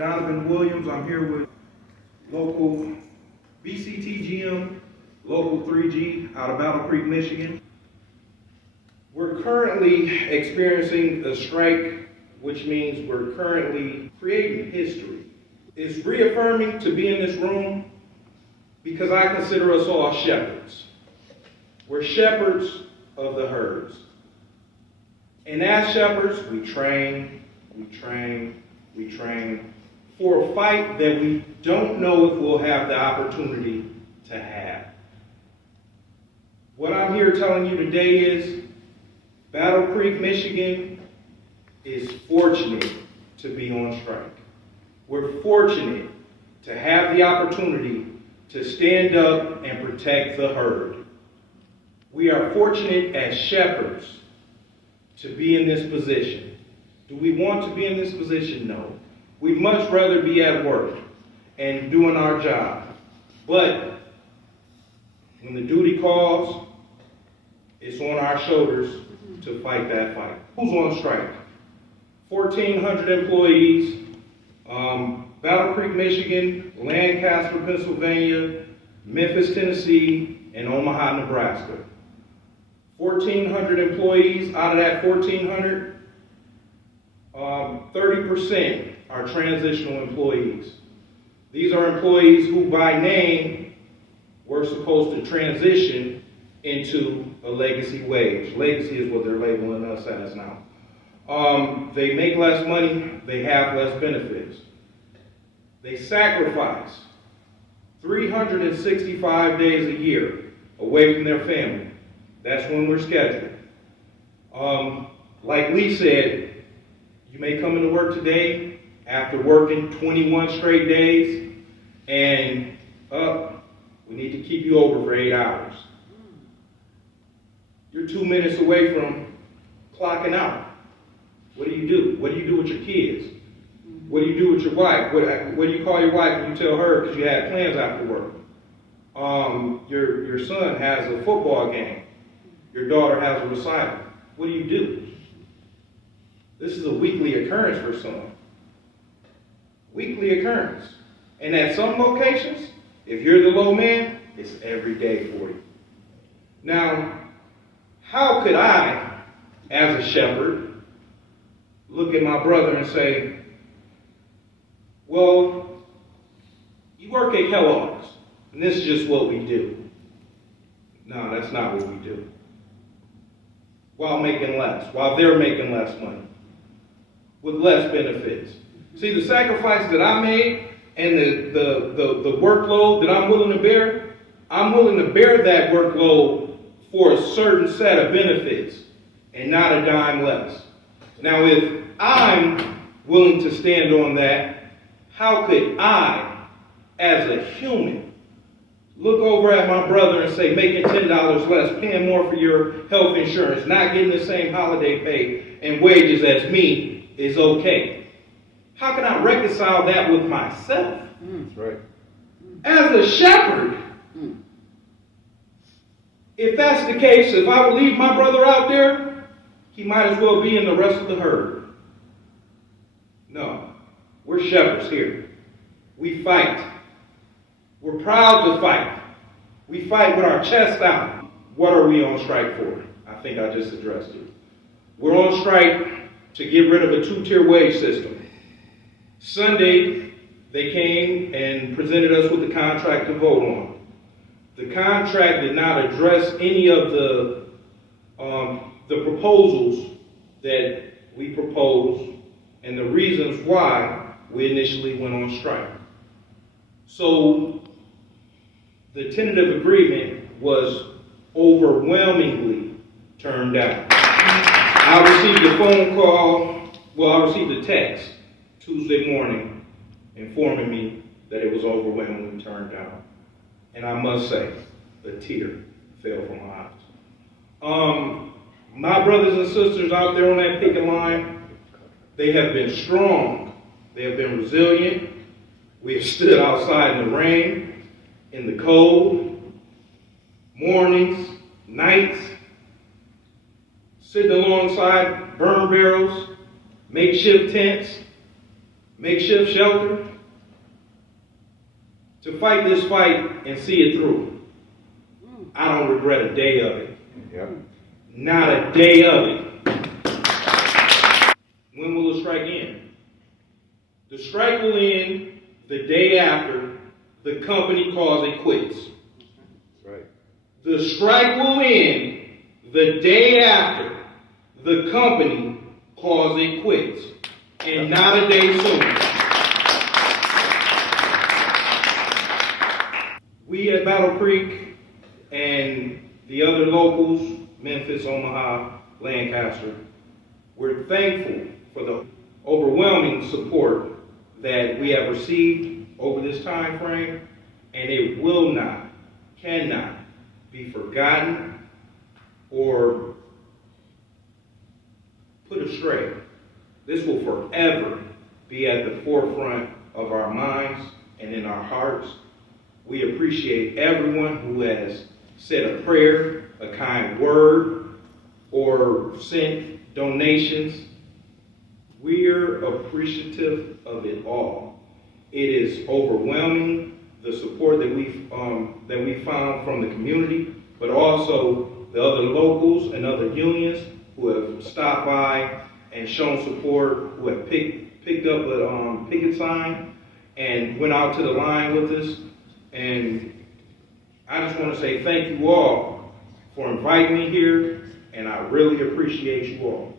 Donivan Williams. I'm here with local BCTGM, local 3G out of Battle Creek, Michigan. We're currently experiencing a strike, which means we're currently creating history. It's reaffirming to be in this room because I consider us all shepherds. We're shepherds of the herds. And as shepherds, we train for a fight that we don't know if we'll have the opportunity to have. What I'm here telling you today is Battle Creek, Michigan is fortunate to be on strike. We're fortunate to have the opportunity to stand up and protect the herd. We are fortunate as shepherds to be in this position. Do we want to be in this position? No. We'd much rather be at work and doing our job. But when the duty calls, it's on our shoulders to fight that fight. Who's on strike? 1,400 employees, Battle Creek, Michigan, Lancaster, Pennsylvania, Memphis, Tennessee, and Omaha, Nebraska. 1,400 employees. Out of that 1,400, 30% are transitional employees. These are employees who by name were supposed to transition into a legacy wage. Legacy is what they're labeling us as now. They make less money, they have less benefits. They sacrifice 365 days a year away from their family. That's when we're scheduled. Like Lee said, you may come into work today after working 21 straight days, and we need to keep you over for 8 hours. You're 2 minutes away from clocking out. What do you do? What do you do with your kids? What do you do with your wife? What do you call your wife when you tell her because you had plans after work? Your son has a football game. Your daughter has a recital. What do you do? This is a weekly occurrence for some. Weekly occurrence. And at some locations, if you're the low man, it's every day for you. Now, how could I, as a shepherd, look at my brother and say, well, you work at Kellogg's, and this is just what we do. No, that's not what we do. While they're making less money, with less benefits. See, the sacrifice that I made and the workload that I'm willing to bear that workload for a certain set of benefits and not a dime less. Now, if I'm willing to stand on that, how could I, as a human, look over at my brother and say, making $10 less, paying more for your health insurance, not getting the same holiday pay and wages as me is okay? How can I reconcile that with myself? That's right. As a shepherd, if that's the case, if I would leave my brother out there, he might as well be in the rest of the herd. No, we're shepherds here. We fight. We're proud to fight. We fight with our chest out. What are we on strike for? I think I just addressed it. We're on strike to get rid of a two-tier wage system. Sunday, they came and presented us with the contract to vote on. The contract did not address any of the proposals that we proposed and the reasons why we initially went on strike. So the tentative agreement was overwhelmingly turned down. I received I received a text Tuesday morning informing me that it was overwhelmingly turned down. And I must say, a tear fell from my eyes. My brothers and sisters out there on that picket line, they have been strong. They have been resilient. We have stood outside in the rain, in the cold, mornings, nights, sitting alongside burn barrels, makeshift tents, makeshift shelter, to fight this fight and see it through. I don't regret a day of it. Yep. Not a day of it. When will the strike end? The strike will end the day after the company calls it quits. That's right. The strike will end the day after the company calls it quits, and not a day sooner. We at Battle Creek and the other locals, Memphis, Omaha, Lancaster, we're thankful for the overwhelming support that we have received over this time frame, and it will not, cannot be forgotten or put astray. This will forever be at the forefront of our minds and in our hearts. We appreciate everyone who has said a prayer, a kind word, or sent donations. We're appreciative of it all. It is overwhelming, the support that we found from the community, but also the other locals and other unions who have stopped by and shown support, who have picked up a picket sign and went out to the line with us. And I just want to say thank you all for inviting me here, and I really appreciate you all.